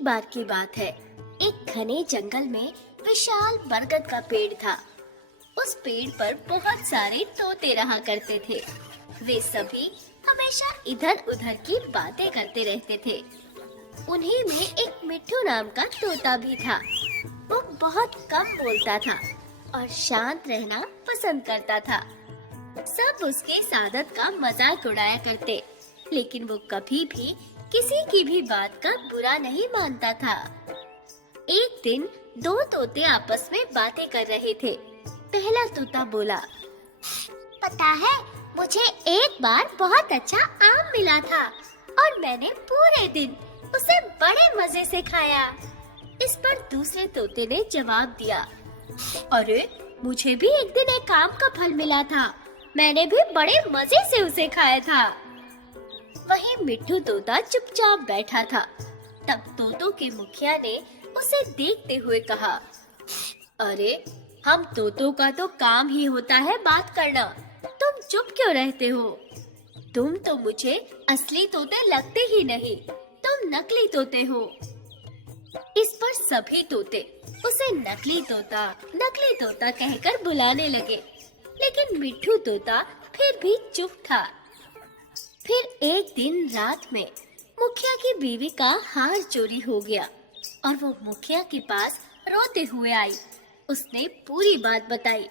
एक बार की बात है। एक घने जंगल में विशाल बरगद का पेड़ था। उस पेड़ पर बहुत सारे तोते रहा करते थे। वे सभी हमेशा इधर उधर की बातें करते रहते थे। उन्हीं में एक मिट्ठू नाम का तोता भी था। वो बहुत कम बोलता था और शांत रहना पसंद करता था। सब उसके इस आदत का मजाक उड़ाया करते, लेकिन वो कभी भी किसी की भी बात का बुरा नहीं मानता था। एक दिन दो तोते आपस में बातें कर रहे थे। पहला तोता बोला, पता है, मुझे एक बार बहुत अच्छा आम मिला था और मैंने पूरे दिन उसे बड़े मजे से खाया। इस पर दूसरे तोते ने जवाब दिया, अरे, मुझे भी एक दिन एक आम का फल मिला था, मैंने भी बड़े मजे से उसे खाया था। वहीं मिट्ठू तोता चुपचाप बैठा था। तब तोतों के मुखिया ने उसे देखते हुए कहा, अरे, हम तोतों का तो काम ही होता है बात करना, तुम चुप क्यों रहते हो? तुम तो मुझे असली तोते लगते ही नहीं, तुम नकली तोते हो। इस पर सभी तोते उसे नकली तोता कहकर बुलाने लगे, लेकिन मिट्ठू तोता फिर भी चुप था। फिर एक दिन रात में मुखिया की बीवी का हार चोरी हो गया और वो मुखिया के पास रोते हुए आई। उसने पूरी बात बताई।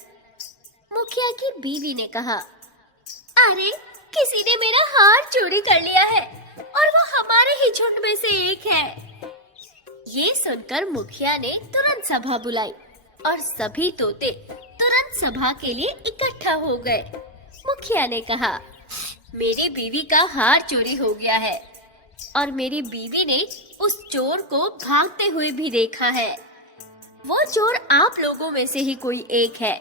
मुखिया की बीवी ने कहा, अरे, किसी ने मेरा हार चोरी कर लिया है और वो हमारे ही झुंड में से एक है। ये सुनकर मुखिया ने तुरंत सभा बुलाई और सभी तोते तुरंत सभा के लिए इकट्ठा हो गए। मुखिया ने कहा, मेरी बीवी का हार चोरी हो गया है और मेरी बीवी ने उस चोर को भागते हुए भी देखा है। वो चोर आप लोगों में से ही कोई एक है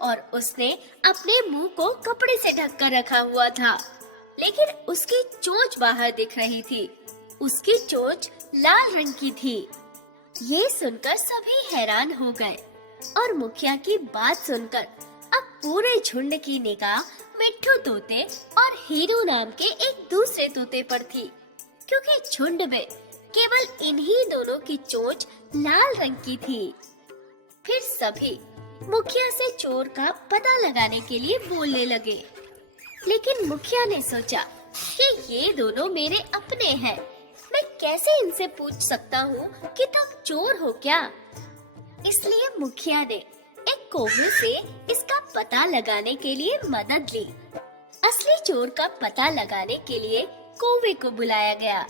और उसने अपने मुंह को कपड़े से ढक कर रखा हुआ था, लेकिन उसकी चोंच बाहर दिख रही थी। उसकी चोंच लाल रंग की थी। ये सुनकर सभी हैरान हो गए और मुखिया की बात सुनकर अब पूरे झुंड की निगाह मिट्ठू तोते और हीरू नाम के एक दूसरे तोते पर थी, क्योंकि झुंड में केवल इन्हीं दोनों की चोंच लाल रंग की थी। फिर सभी मुखिया से चोर का पता लगाने के लिए बोलने लगे, लेकिन मुखिया ने सोचा कि ये दोनों मेरे अपने हैं, मैं कैसे इनसे पूछ सकता हूँ कि तुम चोर हो क्या? इसलिए मुखिया ने एक कौवे से इसका पता लगाने के लिए मदद ली। असली चोर का पता लगाने के लिए कौवे को बुलाया गया।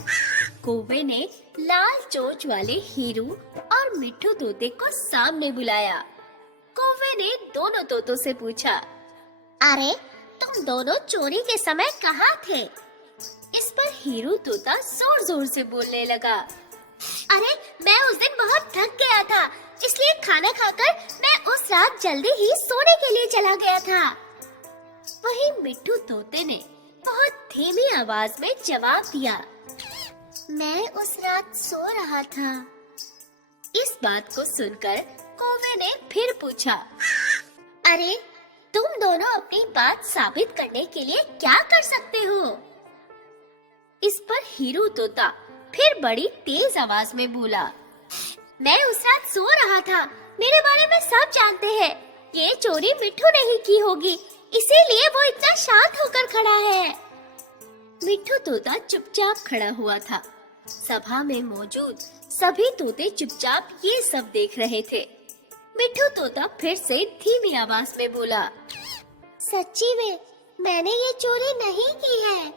कौवे ने लाल चोंच वाले हीरू और मिट्ठू तोते को सामने बुलाया। कौवे ने दोनों तोतों से पूछा, अरे, तुम दोनों चोरी के समय कहाँ थे? इस पर हीरू तोता जोर जोर से बोलने लगा, अरे, मैं उस दिन बहुत थक गया था, इसलिए खाना खाकर मैं उस रात जल्दी ही सोने के लिए चला गया था। वहीं मिट्ठू तोते ने बहुत धीमी आवाज में जवाब दिया, मैं उस रात सो रहा था। इस बात को सुनकर कौवे ने फिर पूछा, अरे, तुम दोनों अपनी बात साबित करने के लिए क्या कर सकते हो? इस पर हीरू तोता फिर बड़ी तेज आवाज में बोला, मैं उस रात सो रहा था, मेरे बारे में सब जानते हैं, ये चोरी मिट्ठू ने ही की होगी, इसीलिए वो इतना शांत होकर खड़ा है। मिट्ठू तोता चुपचाप खड़ा हुआ था। सभा में मौजूद सभी तोते चुपचाप ये सब देख रहे थे। मिट्ठू तोता फिर से धीमी आवाज में बोला, सच्ची में मैंने ये चोरी नहीं की है।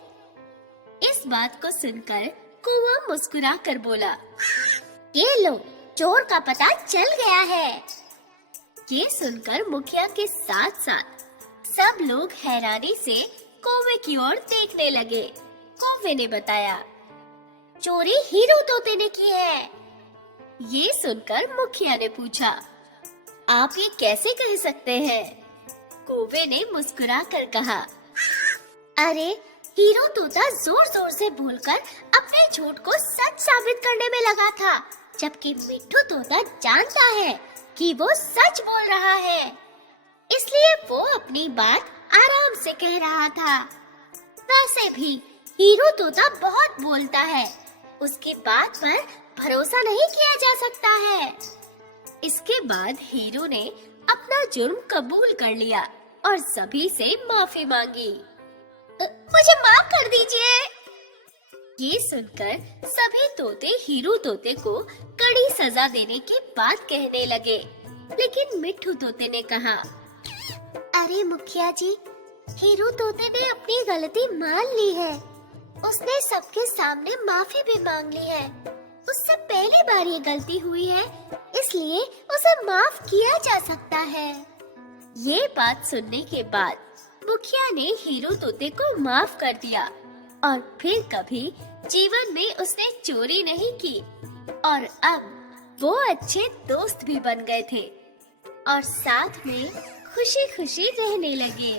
इस बात को सुनकर कौवा मुस्कुरा कर बोला, ये लो, चोर का पता चल गया है। ये सुनकर मुखिया के साथ साथ सब लोग हैरानी से कौवे की ओर देखने लगे। कौवे ने बताया, चोरी हीरू तोते ने की है। ये सुनकर मुखिया ने पूछा, आप ये कैसे कह सकते हैं? कौवे ने मुस्कुरा कर कहा, अरे, हीरू तोता जोर जोर से बोलकर अपने झूठ को सच साबित करने में लगा था, जबकि मिट्ठू तोता जानता है कि वो सच बोल रहा है, इसलिए वो अपनी बात आराम से कह रहा था। वैसे भी हीरू तोता बहुत बोलता है, उसकी बात पर भरोसा नहीं किया जा सकता है। इसके बाद हीरू ने अपना जुर्म कबूल कर लिया और सभी से माफी मांगी। मुझे माफ कर दीजिए। ये सुनकर सभी तोते हीरू तोते को कड़ी सजा देने की बात कहने लगे, लेकिन मिट्ठू तोते ने कहा, अरे मुखिया जी, हीरू तोते ने अपनी गलती मान ली है। उसने सबके सामने माफी भी मांग ली है। उससे पहली बार ये गलती हुई है, इसलिए उसे माफ किया जा सकता है। ये बात सुनने के बाद मुखिया ने हीरू तोते को माफ कर दिया और फिर कभी जीवन में उसने चोरी नहीं की और अब वो अच्छे दोस्त भी बन गए थे और साथ में खुशी खुशी रहने लगे।